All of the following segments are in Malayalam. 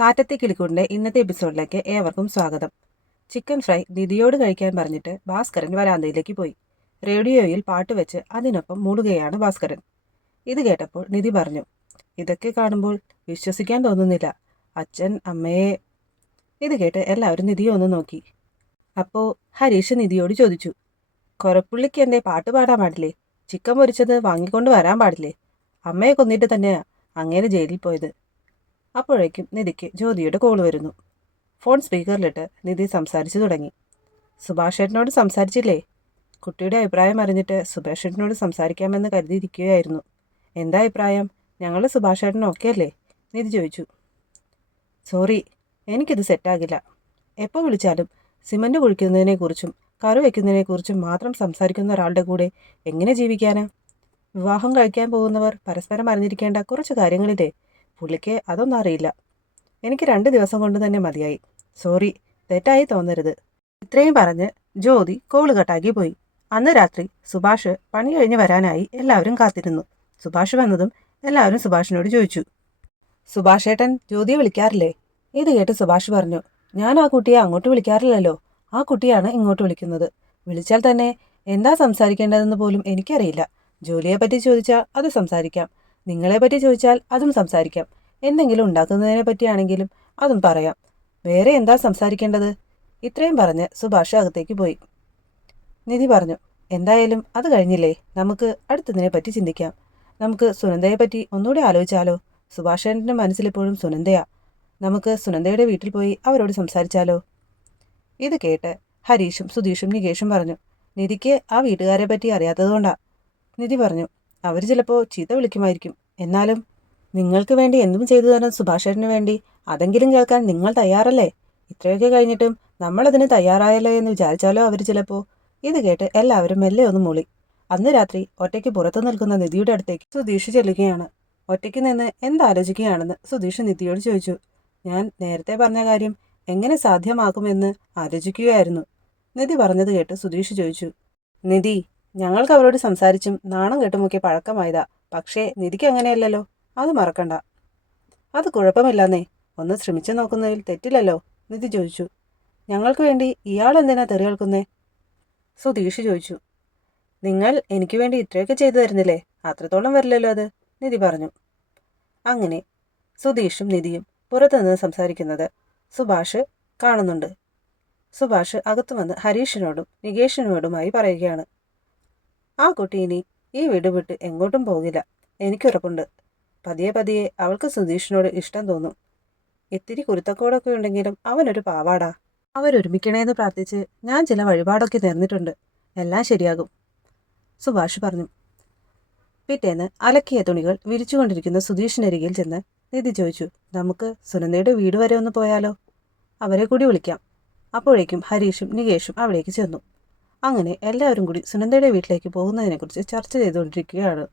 കാറ്റത്തെ കിളിക്കൂടിന്റെ ഇന്നത്തെ എപ്പിസോഡിലേക്ക് ഏവർക്കും സ്വാഗതം. ചിക്കൻ ഫ്രൈ നിധിയോട് കഴിക്കാൻ പറഞ്ഞിട്ട് ഭാസ്കരൻ വരാന്തയിലേക്ക് പോയി. റേഡിയോയിൽ പാട്ട് വെച്ച് അതിനൊപ്പം മൂടുകയാണ് ഭാസ്കരൻ. ഇത് കേട്ടപ്പോൾ നിധി പറഞ്ഞു ഇതൊക്കെ കാണുമ്പോൾ വിശ്വസിക്കാൻ തോന്നുന്നില്ല അച്ഛൻ അമ്മയെ. ഇത് കേട്ട് എല്ലാവരും നിധിയെ ഒന്ന് നോക്കി. അപ്പോൾ ഹരീഷ് നിധിയോട് ചോദിച്ചു കൊരപ്പുള്ളിക്ക് എന്തേ പാട്ട് പാടാൻ പാടില്ലേ? ചിക്കൻ പൊരിച്ചത് വാങ്ങിക്കൊണ്ട് വരാൻ പാടില്ലേ? അമ്മയെ കൊന്നിട്ട് തന്നെയാ അങ്ങനെ ജയിലിൽ പോയത്. അപ്പോഴേക്കും നിധിക്ക് ജ്യോതിയുടെ കോൾ വരുന്നു. ഫോൺ സ്പീക്കറിലിട്ട് നിധി സംസാരിച്ചു തുടങ്ങി. സുഭാഷ് ഏട്ടനോട് സംസാരിച്ചില്ലേ? കുട്ടിയുടെ അഭിപ്രായം അറിഞ്ഞിട്ട് സുഭാഷ് ഏട്ടനോട് സംസാരിക്കാമെന്ന് കരുതിയിരിക്കുകയായിരുന്നു. എന്താ അഭിപ്രായം? ഞങ്ങൾ സുഭാഷ് ഏട്ടൻ ഓക്കെ അല്ലേ? നിധി ചോദിച്ചു. സോറി എനിക്കിത് സെറ്റാകില്ല എപ്പോൾ വിളിച്ചാലും സിമന്റ് കുഴിക്കുന്നതിനെക്കുറിച്ചും കറി വയ്ക്കുന്നതിനെക്കുറിച്ചും മാത്രം സംസാരിക്കുന്ന ഒരാളുടെ കൂടെ എങ്ങനെ ജീവിക്കാനാ? വിവാഹം കഴിക്കാൻ പോകുന്നവർ പരസ്പരം അറിഞ്ഞിരിക്കേണ്ട കുറച്ച് കാര്യങ്ങളില്ലേ? പുള്ളിക്ക് അതൊന്നും അറിയില്ല. എനിക്ക് രണ്ട് ദിവസം കൊണ്ട് തന്നെ മതിയായി. സോറി തെറ്റായി തോന്നരുത്. ഇത്രയും പറഞ്ഞ് ജ്യോതി കോൾ കട്ടാക്കി പോയി. അന്ന് രാത്രി സുഭാഷ് പണി കഴിഞ്ഞ് വരാനായി എല്ലാവരും കാത്തിരുന്നു. സുഭാഷ് വന്നതും എല്ലാവരും സുഭാഷിനോട് ചോദിച്ചു. സുഭാഷേട്ടൻ ജ്യോതിയെ വിളിക്കാറില്ലേ? ഇത് കേട്ട് സുഭാഷ് പറഞ്ഞു ഞാൻ ആ കുട്ടിയെ അങ്ങോട്ട് വിളിക്കാറില്ലല്ലോ. ആ കുട്ടിയാണ് ഇങ്ങോട്ട് വിളിക്കുന്നത്. വിളിച്ചാൽ തന്നെ എന്താ സംസാരിക്കേണ്ടതെന്ന് പോലും എനിക്കറിയില്ല. ജോലിയെപ്പറ്റി ചോദിച്ചാൽ അത് സംസാരിക്കാം. നിങ്ങളെ പറ്റി ചോദിച്ചാൽ അതും സംസാരിക്കാം. എന്തെങ്കിലും ഉണ്ടാക്കുന്നതിനെ പറ്റിയാണെങ്കിലും അതും പറയാം. വേറെ എന്താ സംസാരിക്കേണ്ടത്? ഇത്രയും പറഞ്ഞ് സുഭാഷ് അകത്തേക്ക് പോയി. നിധി പറഞ്ഞു എന്തായാലും അത് കഴിഞ്ഞില്ലേ? നമുക്ക് അടുത്തതിനെ പറ്റി ചിന്തിക്കാം. നമുക്ക് സുനന്ദയെ പറ്റി ഒന്നുകൂടി ആലോചിച്ചാലോ? സുഭാഷേട്ടന്റെ മനസ്സിലിപ്പോഴും സുനന്ദയാ. നമുക്ക് സുനന്ദയുടെ വീട്ടിൽ പോയി അവരോട് സംസാരിച്ചാലോ? ഇത് കേട്ട് ഹരീഷും സുധീഷും നികേഷും പറഞ്ഞു നിധിക്ക് ആ വീട്ടുകാരെ പറ്റി അറിയാത്തതുകൊണ്ടാ. നിധി പറഞ്ഞു അവർ ചിലപ്പോൾ ചീത്ത വിളിക്കുമായിരിക്കും. എന്നാലും നിങ്ങൾക്ക് വേണ്ടി എന്തും ചെയ്തു തരാൻ സുഭാഷേട്ടന് വേണ്ടി. അതെങ്കിലും കേൾക്കാൻ നിങ്ങൾ തയ്യാറല്ലേ? ഇത്രയൊക്കെ കഴിഞ്ഞിട്ടും നമ്മളതിന് തയ്യാറായല്ലോ എന്ന് വിചാരിച്ചാലോ അവർ ചിലപ്പോൾ ഇത് കേട്ട് എല്ലാവരും മെല്ലെ ഒന്ന് മൂളി. അന്ന് രാത്രി ഒറ്റയ്ക്ക് പുറത്തു നിൽക്കുന്ന നിധിയുടെ അടുത്തേക്ക് സുധീഷ് ചെല്ലുകയാണ്. ഒറ്റയ്ക്ക് നിന്ന് എന്താലോചിക്കുകയാണെന്ന് സുധീഷ് നിധിയോട് ചോദിച്ചു. ഞാൻ നേരത്തെ പറഞ്ഞ കാര്യം എങ്ങനെ സാധ്യമാക്കുമെന്ന് ആലോചിക്കുകയായിരുന്നു. നിധി പറഞ്ഞത് കേട്ട് സുധീഷ് ചോദിച്ചു. നിധി ഞങ്ങൾക്ക് അവരോട് സംസാരിച്ചും നാണം കെട്ടുമൊക്കെ പഴക്കമായതാ. പക്ഷേ നിധിക്ക് അങ്ങനെയല്ലല്ലോ. അത് മറക്കണ്ട. അത് കുഴപ്പമില്ലാന്നേ. ഒന്ന് ശ്രമിച്ചു നോക്കുന്നതിൽ തെറ്റില്ലല്ലോ നിധി ചോദിച്ചു. ഞങ്ങൾക്ക് വേണ്ടി ഇയാൾ എന്തിനാ തെറി കേൾക്കുന്നേ? സുധീഷ് ചോദിച്ചു. നിങ്ങൾ എനിക്ക് വേണ്ടി ഇത്രയൊക്കെ ചെയ്തു തരുന്നില്ലേ? അത്രത്തോളം വരില്ലല്ലോ അത് നിധി പറഞ്ഞു. അങ്ങനെ സുധീഷും നിധിയും പുറത്തുനിന്ന് സംസാരിക്കുന്നത് സുഭാഷ് കാണുന്നുണ്ട്. സുഭാഷ് അകത്തു വന്ന് ഹരീഷിനോടും നികേഷിനോടുമായി പറയുകയാണ്. ആ കുട്ടി ഇനി ഈ വീട് വിട്ട് എങ്ങോട്ടും പോകില്ല. എനിക്കുറപ്പുണ്ട്. പതിയെ പതിയെ അവൾക്ക് സുധീഷിനോട് ഇഷ്ടം തോന്നും. ഇത്തിരി കുരുത്തക്കോടൊക്കെ ഉണ്ടെങ്കിലും അവനൊരു പാവാടാ. അവരൊരുമിക്കണേന്ന് പ്രാർത്ഥിച്ച് ഞാൻ ചില വഴിപാടൊക്കെ നേർന്നിട്ടുണ്ട് എല്ലാം ശരിയാകും. സുഭാഷ് പറഞ്ഞു. പിറ്റേന്ന് അലക്കിയ തുണികൾ വിരിച്ചുകൊണ്ടിരിക്കുന്ന സുധീഷിനരികിൽ ചെന്ന് നിധി ചോദിച്ചു നമുക്ക് സുനന്ദയുടെ വീട് വരെ ഒന്ന് പോയാലോ? അവരെ കൂടി വിളിക്കാം. അപ്പോഴേക്കും ഹരീഷും നികേഷും അവിടേക്ക് ചെന്നു. അങ്ങനെ എല്ലാവരും കൂടി സുനന്ദയുടെ വീട്ടിലേക്ക് പോകുന്നതിനെക്കുറിച്ച് ചർച്ച ചെയ്തുകൊണ്ടിരിക്കുകയാണ്.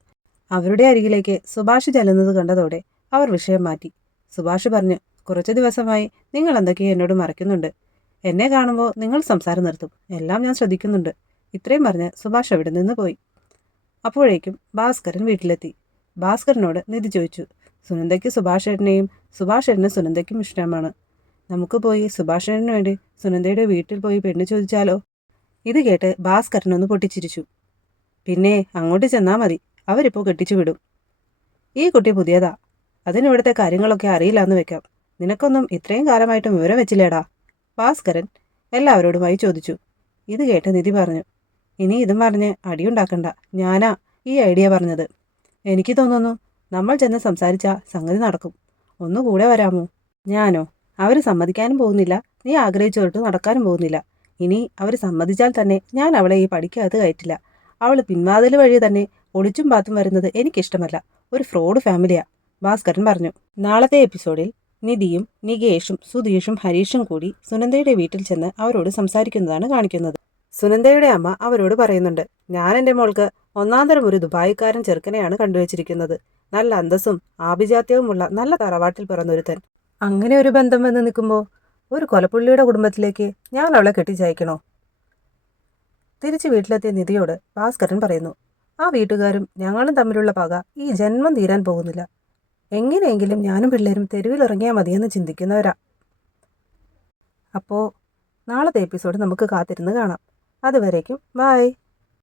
അവരുടെ അരികിലേക്ക് സുഭാഷ് ചെല്ലുന്നത് കണ്ടതോടെ അവർ വിഷയം മാറ്റി. സുഭാഷ് പറഞ്ഞു കുറച്ച് ദിവസമായി നിങ്ങൾ എന്തൊക്കെയോ എന്നോട് മറയ്ക്കുന്നുണ്ട്. എന്നെ കാണുമ്പോൾ നിങ്ങൾ സംസാരം നിർത്തും. എല്ലാം ഞാൻ ശ്രദ്ധിക്കുന്നുണ്ട്. ഇത്രയും പറഞ്ഞ് സുഭാഷ് അവിടെ നിന്ന് പോയി. അപ്പോഴേക്കും ഭാസ്കരൻ വീട്ടിലെത്തി. ഭാസ്കരനോട് നിധി ചോദിച്ചു സുനന്ദയ്ക്ക് സുഭാഷേട്ടനെയും സുഭാഷേട്ടന് സുനന്ദയ്ക്കും ഇഷ്ടമാണ്. നമുക്ക് പോയി സുഭാഷേട്ടന് വേണ്ടി സുനന്ദയുടെ വീട്ടിൽ പോയി പെണ്ണ് ചോദിച്ചാലോ? ഇത് കേട്ട് ഭാസ്കരനൊന്ന് പൊട്ടിച്ചിരിച്ചു. പിന്നെ അങ്ങോട്ട് ചെന്നാൽ മതി. അവരിപ്പോൾ കെട്ടിച്ചു വിടും. ഈ കുട്ടി പുതിയതാ. അതിനിവിടുത്തെ കാര്യങ്ങളൊക്കെ അറിയില്ല എന്ന് വെക്കാം. നിനക്കൊന്നും ഇത്രയും കാലമായിട്ടും വിവരം വെച്ചില്ലേടാ? ഭാസ്കരൻ എല്ലാവരോടുമായി ചോദിച്ചു. ഇത് കേട്ട് നിധി പറഞ്ഞു. ഇനി ഇതും പറഞ്ഞ് അടിയുണ്ടാക്കണ്ട. ഞാനാ ഈ ഐഡിയ പറഞ്ഞത്. എനിക്ക് തോന്നുന്നു നമ്മൾ ചെന്ന് സംസാരിച്ച സംഗതി നടക്കും. ഒന്നുകൂടെ വരാമോ? ഞാനോ? അവർ സമ്മതിക്കാനും പോകുന്നില്ല. നീ ആഗ്രഹിച്ചോട്ട് നടക്കാനും പോകുന്നില്ല. ഇനി അവർ സമ്മതിച്ചാൽ തന്നെ ഞാൻ അവളെ ഈ പഠിക്കകത്ത് കയറ്റില്ല. അവൾ പിൻവാതിൽ വഴി തന്നെ ഒളിച്ചും പാത്തും വരുന്നത് എനിക്കിഷ്ടമല്ല. ഒരു ഫ്രോഡ് ഫാമിലിയാ ഭാസ്കരൻ പറഞ്ഞു. നാളത്തെ എപ്പിസോഡിൽ നിധിയും നികേഷും സുധീഷും ഹരീഷും കൂടി സുനന്ദയുടെ വീട്ടിൽ ചെന്ന് അവരോട് സംസാരിക്കുന്നതാണ് കാണിക്കുന്നത്. സുനന്ദയുടെ അമ്മ അവരോട് പറയുന്നുണ്ട് ഞാൻ എന്റെ മോൾക്ക് ഒന്നാന്തരം ഒരു ദുബായിക്കാരൻ ചെറുക്കനെയാണ് കണ്ടുവച്ചിരിക്കുന്നത്. നല്ല അന്തസ്സും ആഭിജാത്യവുമുള്ള നല്ല തറവാട്ടിൽ പിറന്നൊരുത്തൻ. അങ്ങനെ ഒരു ബന്ധം വന്ന് നിൽക്കുമ്പോൾ ഒരു കൊലപ്പുള്ളിയുടെ കുടുംബത്തിലേക്ക് ഞാൻ അവളെ കെട്ടിച്ചയക്കണോ? തിരിച്ച് വീട്ടിലെത്തിയ നിധിയോട് ഭാസ്കരൻ പറയുന്നു ആ വീട്ടുകാരും ഞങ്ങളും തമ്മിലുള്ള പക ഈ ജന്മം തീരാൻ പോകുന്നില്ല. എങ്ങനെയെങ്കിലും ഞാനും പിള്ളേരും തെരുവിലിറങ്ങിയാൽ മതിയെന്ന് ചിന്തിക്കുന്നവരാ. അപ്പോൾ നാളത്തെ എപ്പിസോഡ് നമുക്ക് കാത്തിരുന്ന് കാണാം. അതുവരേക്കും ബായ്